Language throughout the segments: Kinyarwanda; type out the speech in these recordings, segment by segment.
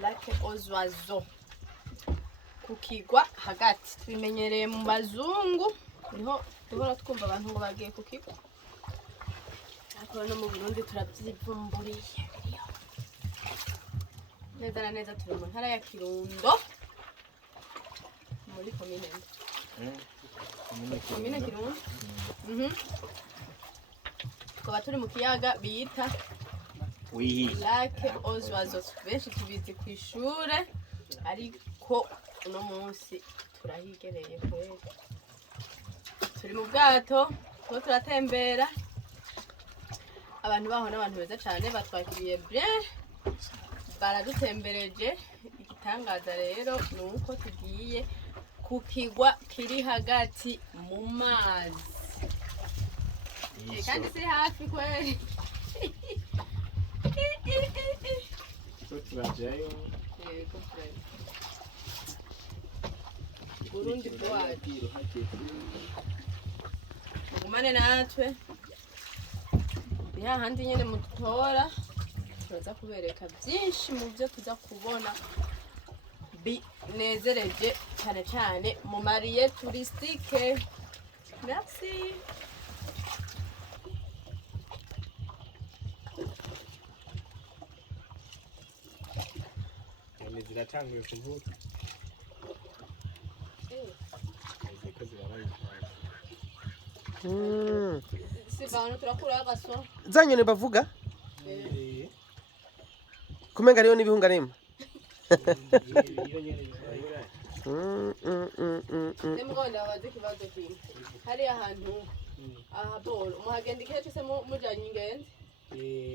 Lake ozwazo kukigwa hagati tubimenyereye mu bazungu niho duhora twumva abantu ngo bagiye kukigwa ariko no mu Burundi turavyivumburiye neza na neza turi mu ntara ya Kirundo muri komine Kirundo tukaba turi mu kiyaga bita Lake ozwazo benshi tubizi ku ishure ariko uno munsi turahigereye kweli turi mu bwato tuba turatembera abantu baho n'abantu beza cyane batwakiriye bien baradutembereje igitangaza rero ni uko tugiye ku kigwa kiri hagati mu mazi kandi si hafi kweli Burundi bwacu mugumane natwe hahandi nyene mudutora turaza kubereka byinshi mu byo tuza kubona binezereje cyane cyane mu mariye touristique. Merci. Ziratanguye kuvuga zanyone bavuga kumenga ariyo n'ibihunga rimwe Nemgonda wazi kibazo kimwe hari ahantu boro muhagenda ikihe cyose mujanye ingenzi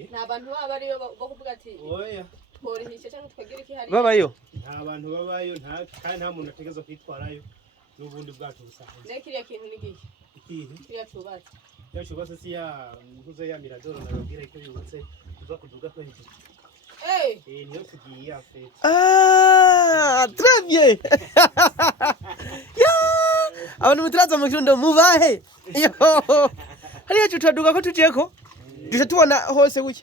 nta bantu baba ariyo bo kuvuga ati oya tworihishe cyangwa twagira iki hari babayo nta bantu babayo kandi nta muntu ategeza kwitwarayo n'ubundi bwacu busanzwe nekiriya kintu ni giki ikihe kiriya cubatse cyubatse si ya nkuze ya miradoro nababwira ko yubatse tuza kuduga ko hejuru niyo tugiye afete très bien abantu mutiraza mu Kirundo mubahe hariya tutaduga ko tujeko duje tubona hose guke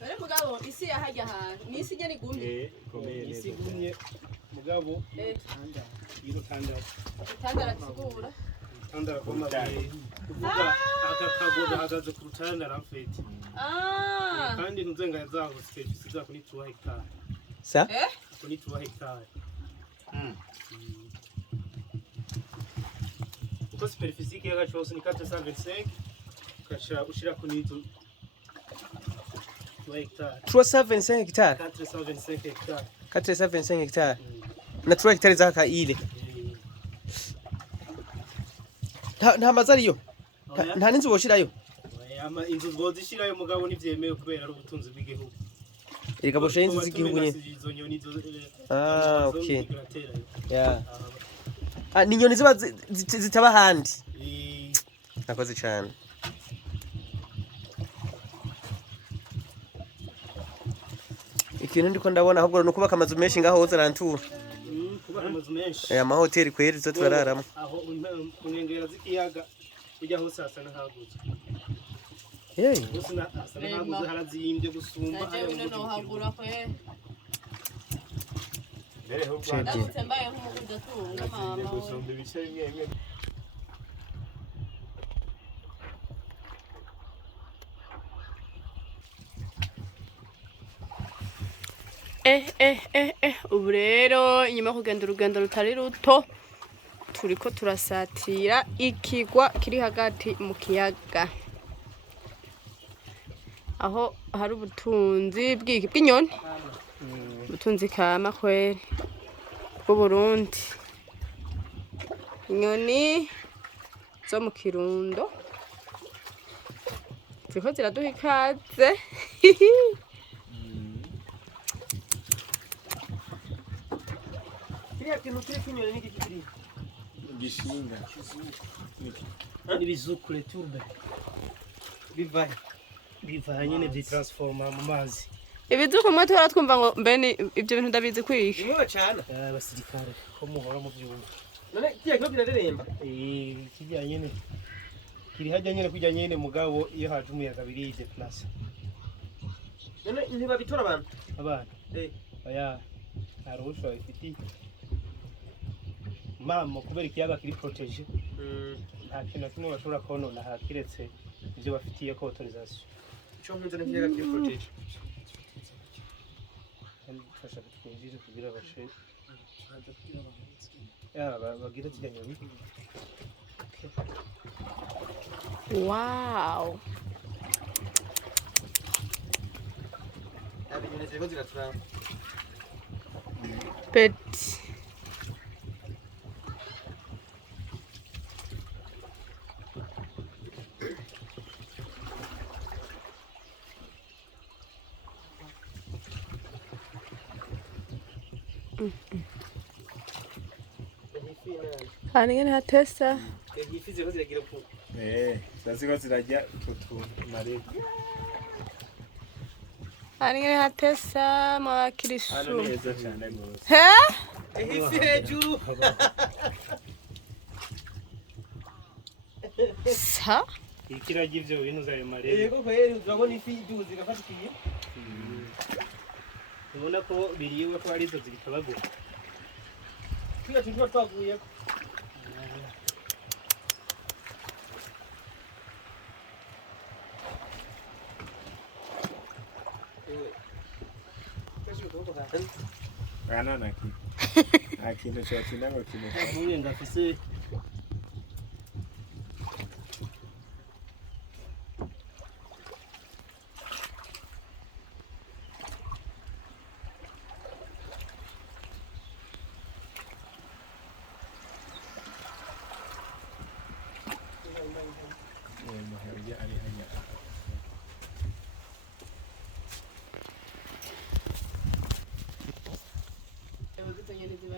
bare mugabo isi yahajya ahantu ni isi nyene igumye isi igumye mugabo itandara tsigura itandara komaze kuvuga akakagoda hagaze ku rutandara afete kandi ntuzenga yazaho superficie za kuni 3 hectare sa kuni 3 hectare uko superficie kiyaga cyose ni 425 ukashira ushira kuni 2 hectare 375 hectares 425 hectare 475 hectares na 3 hectares zaka ile nta mazariyo nta ninzu boshirayo ama inzu zozishirayo mugabo nivyemewe kubera ari ubutunzi bw'igihugu ega boshe inzu z'igihugu nyene okay yeah ni nyoni ziba zitaba handi nakoze cyane ikintu ndiko ndabona ahubwo no kubaka amazu menshi ngaho uzarantura kubaka amazu menshi amahoteli kweri zo turararamo aho unkengera z'ikiyaga ujya hose hasa n'ahagutse hose hasa n'ahagutse harazimbye gusumba ayo no hagura kwe mbere ho ndabutse mbaye nk'umuguzi atunga mama gusumba ibice bimwe bimwe ubu rero inyuma kugenda urugendo rutari ruto turiko turasatira ikigwa kiri hagati mu kiyaga aho hari ubutunzi bw'inyoni ubutunzi kama kweri bw'Uburundi inyoni zo mu Kirundo ziriko ziraduha ikaze kintu kiri kinyoni n'iki kiri gishinga ibizukure turbe biva nyene byitransforma mu mazi ibizuku mwe tora twumva ngo mbene ibyo bintu ndabizi kwirisha niwe cyane abasirikare ko muhora mu byumva none kiye cyo kiraremba kijya nyene kiri hajya nyene kujya nyene mugabo iyo haje umuyaga birije plus none ntibabitora abantu abana aya arusha ifiti mama kubera ikiyaga kiri protege nta kintu na kimwe bashobora konona hakiretse ibyo bafitiye ko autorisation cyo mpunze n'ikiyaga kiri protege fasha twinjije kugira bashe ya bagira zijyanye wow abinyone zego ziratura peti hani ngene hatesa ifi zego ziragira ku zaziko zirajya tutu mare hani ngene hatesa mawakirisu hano ni heza cyane gose he ifi hejuru sa ikiragi ivyo bintu zayo mare yego kweri urabona ifi iduzi gafatikiye ubona ko biriwe ko ari zo zibitabagura kwiga tuba twavuye nta kintu cyatinda ngo kimwe ndafise